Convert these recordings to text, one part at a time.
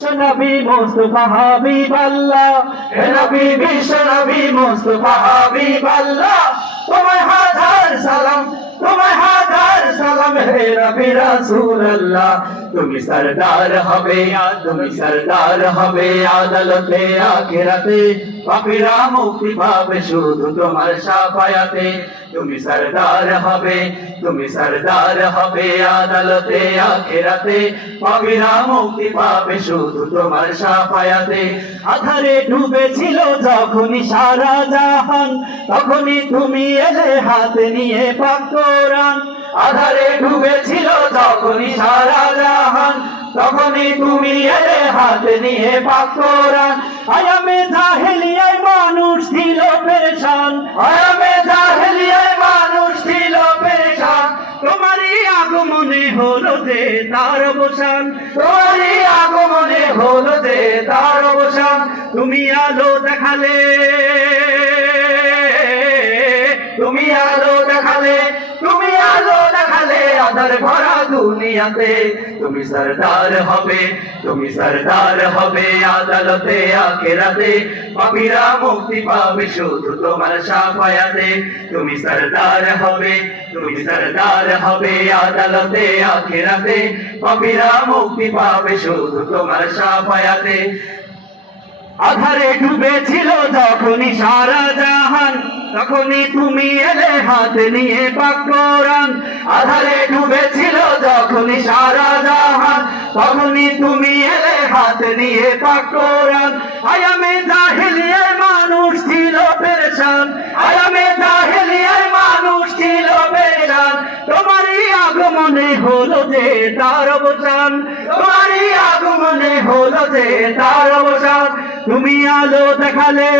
নবী মুস্তাফা হাবিবাল্লাহ, হে নবী বিশ্ব নবী মুস্তাফা হাবিবাল্লাহ, তোমায় হাজার সালাম, তোমায় হাজার সালাম, হে নবী রাসূলুল্লাহ। তুমি সরদার হবে, তুমি সরদার হবে আদালতে আখিরাতে, পাপীরা মুক্তি পাবে শুধু তোমার শাফায়াতে। তুমি সরদার হবে, তুমি সরদার হবে আদালতে আখিরাতে, পাপীরা মুক্তি পাবে শুধু তোমার শাফায়াতে। আধারে ডুবেছিল যখনই সারা জাহান, তখনই তুমি এলে হাতে নিয়ে পাক কোরআন। আধারে ডুবেছিল যখনই সারা জাহান, তখনই তুমি এলে হাতে নিয়ে পাক কোরআন। আয়ামে জাহেলিয়ায় মানুষ ছিল পেরেশান, আয়ামে জাহেলিয়ায় মানুষ ছিল পেরেশান, তোমারই আগমনে হলো যে তার অবসান, তোমারই আগমনে হলো যে তার অবসান। তুমি আলো দেখালে, তুমি আলো দেখালে, তুমি আলো দেখালে আধার ভরা দুনিয়াতে। তুমি সরদার হবে, তুমি সরদার হবে আদালতে আখিরাতে, পাপীরা মুক্তি পাবে শুধু তোমার শাফায়াতে। তুমি সরদার হবে, তুমি সরদার হবে আদালতে আখিরাতে, পাপীরা মুক্তি পাবে শুধু তোমার শাফায়াতে। আধারে ডুবেছিল যখনই সারা জাহান, তখনই তুমি এলে হাতে নিয়ে পাক কোরআন। আধারে ডুবেছিল যখনই সারা জাহান, তখনই তুমি এলে হাতে নিয়ে পাক কোরআন। আয়ামে জাহেলিয়ায় মানুষ ছিল পেরেশান, আয়ামে জাহেলিয়ায় মানুষ ছিল পেরেশান, তোমারই আগমনে হলো যে তার অবসান, তোমারই আগমনে হলো যে তার অবসান। তুমি আলো দেখালে,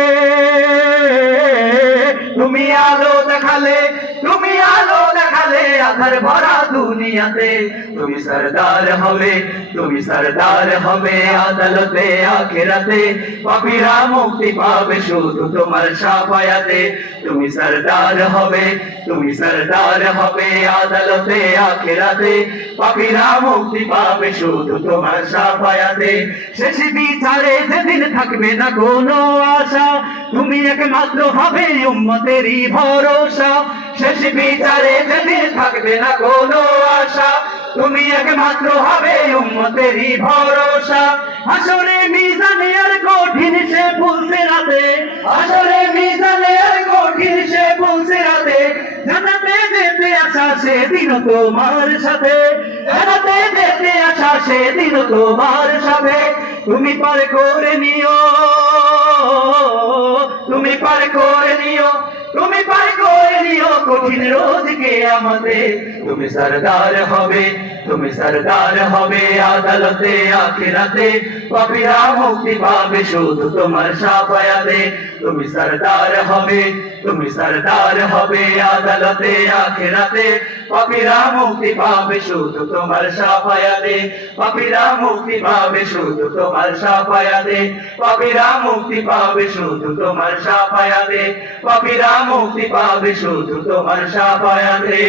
তুমি আলো দেখালে, তুমি আলো দেখালে আধার ভরা দুনিয়াতে। তুমি সরদার হবে, তুমি সরদার হবে আদালতে আখিরাতে, পাপীরা মুক্তি পাবে শুধু তোমার শাফায়াতে। তুমি সরদার হবে, তুমি সরদার হবে আদালতে আখিরাতে, পাপীরা মুক্তি পাবে শুধু তোমার শাফায়াতে। শেষ বিচারে যেদিন থাকবে না কোনো আশা, তুমি একমাত্র হবে উম্মতেরই ভরসা। শেষ বিচারে যেদিন থাকবে না কোনো আশা, তুমি একমাত্র হবে উম্মতেরই ভরসা। হাসরে মিজানে আর কঠিন সে পুলসিরাতে, হাসরে মিজানে আর কঠিন সে পুলসিরাতে, জান্নাতে যেতে আসা সেদিন তোমার সাথে, জান্নাতে যেতে আসা সেদিন তোমার সাথে। তুমি পার করে নিও, তুমি পার করে নিও, তুমি পার করে নিও কঠিন রোজকে আমাদের। তুমি সরদার হবে, তুমি সরদার হবে আদালতে আখিরাতে, পাপীরা মুক্তি পাবে শুধু তোমার শাফায়াতে। তুমি সরদার হবে, তুমি সরদার হবে আদালতে আখিরাতে, পাপীরা মুক্তি পাবে শুধু তোমার শাফায়াতে, পাপীরা মুক্তি পাবে শুধু তোমার শাফায়াতে, পাপীরা মুক্তি পাবে শুধু তোমার শাফায়াতে, পাপীরা মুক্তি পাবে শুধু তোমার শাফায়াতে।